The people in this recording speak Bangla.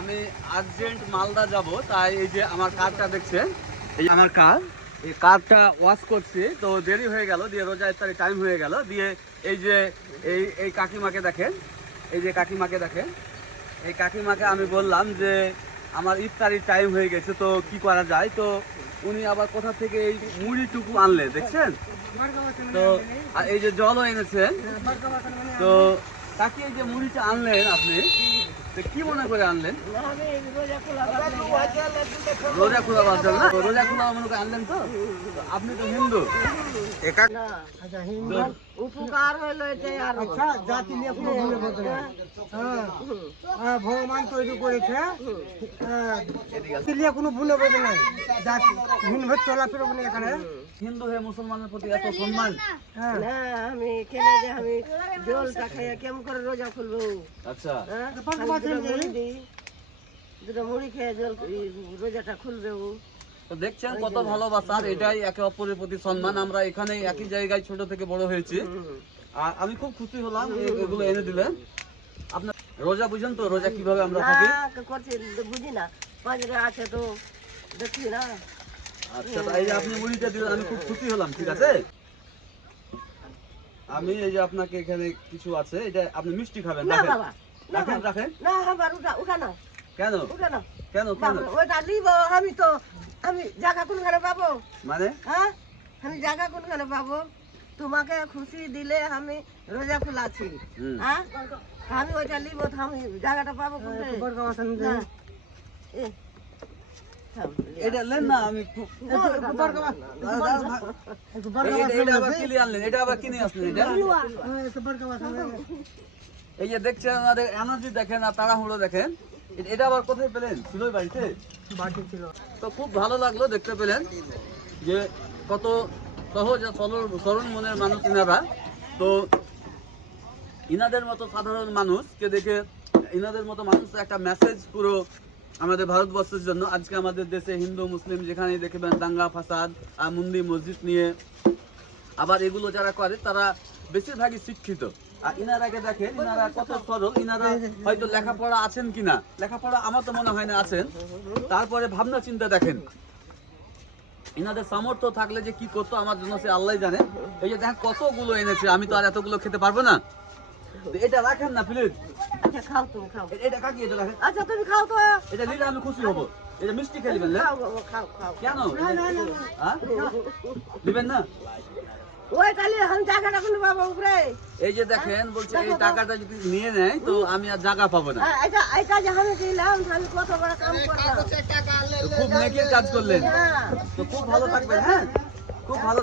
আমি আর্জেন্ট মালদা যাব, তাই এই যে আমার কারটা দেখছেন, এই আমার কার, এই কারটা ওয়াশ করছি, তো দেরি হয়ে গেল, দিয়ে রোজা ইফতারি টাইম হয়ে গেল, দিয়ে এই যে এই কাকিমাকে দেখেন, এই যে কাকিমাকে দেখেন, এই কাকিমাকে আমি বললাম যে আমার ইফতারির টাইম হয়ে গেছে, তো কি করা যায়। তো উনি আবার কোথা থেকে এই মুড়িটুকু আনলেন দেখছেন, তো আর এই যে জলও এনেছেন। তো কাকি এই যে মুড়িটা আনলেন আপনি, তো কি মনে করে আনলেন? রোজা খোলা বাঁচবেন না, রোজা খোলা মনে করে আনলেন। তো আপনি তো হিন্দু, উপকার হইলো এটাই। আর আচ্ছা, জাতি নিয়ে কোনো ভুলে বলতে না। ভগবান তৈরি করেছে, জাতি নিয়ে কোনো ভুলে বলতে নাই। জাতি হিন্দু চলাফেরা বলে এখানে হিন্দু হয়ে মুসলমানের প্রতি এত সম্মান। না, আমি কেনে যে আমি জলটা খেয়ে কেমন করে রোজা খুলবো? আচ্ছা, দুটো মুড়ি খেয়ে জল রোজাটা খুলবে। তো দেখছেন কত ভালোবাসা, আর এটাই একে অপরের প্রতি সম্মান। আমরা এখানে একই জায়গায় ছোট থেকে বড় হয়েছি, আর আমি খুব খুশি হলাম এগুলো এনে দিলেন। আপনার রোজা বুঝেন তো, রোজা কিভাবে আমরা থাকি? করছি বুঝি না, পাঁচরে আছে তো দেখি না। আচ্ছা, এই যে আপনি মুড়িটা দিলেন, আমি খুব খুশি হলাম। ঠিক আছে, আমি এই যে আপনাকে এখানে কিছু আছে, এটা আপনি মিষ্টি খাবেন। না রাখেন বাবা, রাখেন রাখেন। না আবার উঠা না, কেন উঠা না, কেন কেন? ওইটা নিব। আমি জায়গা কোনখানে পাবো? মানে হ্যাঁ, আমি জায়গা কোনখানে পাবো? তোমাকে খুশি দিলে আমি রোজা খুলাছি। হ্যাঁ, আমি ওইটা নিব, আমি জায়গাটা পাবো কোথায়? না, এ, থাম, এটা নেন না, আমি এটা আবার কিনে আনলেন, এটা আবার কিনে আসলেন। এটা এই যে দেখছেন আমাদের এনার্জি দেখেন আর তাড়াহুড়ো দেখেন, এটা আবার কোথায় পেলেন? ছিল বাড়িতে? বাড়িতে ছিল। তো খুব ভালো লাগলো দেখতে পেলেন যে কত সহজ আর সরল মনের মানুষ ইনারা। তো ইনাদের মতো সাধারণ মানুষকে দেখে, ইনাদের মতো মানুষ একটা মেসেজ পুরো আমাদের ভারতবর্ষের জন্য। আজকে আমাদের দেশে হিন্দু মুসলিম যেখানেই দেখবেন দাঙ্গা ফাসাদ আর মন্দির মসজিদ নিয়ে, আবার এগুলো যারা করে তারা বেশিরভাগই শিক্ষিত। আর ইনারাকে দেখেন, ইনারা কত সরল। ইনারা হয়তো লেখাপড়া আছেন কিনা, লেখাপড়া আমার তো মনে হয় না আছেন। তারপরে ভাবনা চিন্তা দেখেন, ইনাদের সামর্থ্য থাকলে যে কি করতো আমার জন্য সে আল্লাহ জানে। এই যে দেখেন কতগুলো এনেছে, আমি তো আর এতগুলো খেতে পারবো না। তো এটা রাখেন না প্লিজ, আচ্ছা খাও, তুমি খাও। এটা কাকি, এটা রাখেন। আচ্ছা তুমি খাও তো। এটা নিলে আমি খুশি হব। এটা মিষ্টি খেয়ে দিবেন না? খাও বাবা, খাও খাও। কেন হ্যাঁ দিবেন না? ওই কালি আমি টাকাটা কোন পাবো উপরে? এই যে দেখেন বলছে এই টাকাটা যদি নিয়ে নেয় তো আমি আর জায়গা পাবো না। আচ্ছা, এই কাজ আমি দিলাম, আমি কত বড় কাম করলাম। তো খুব নেকির কাজ করলেন, হ্যাঁ। তো খুব ভালো থাকবেন। হ্যাঁ, খুব ভালো।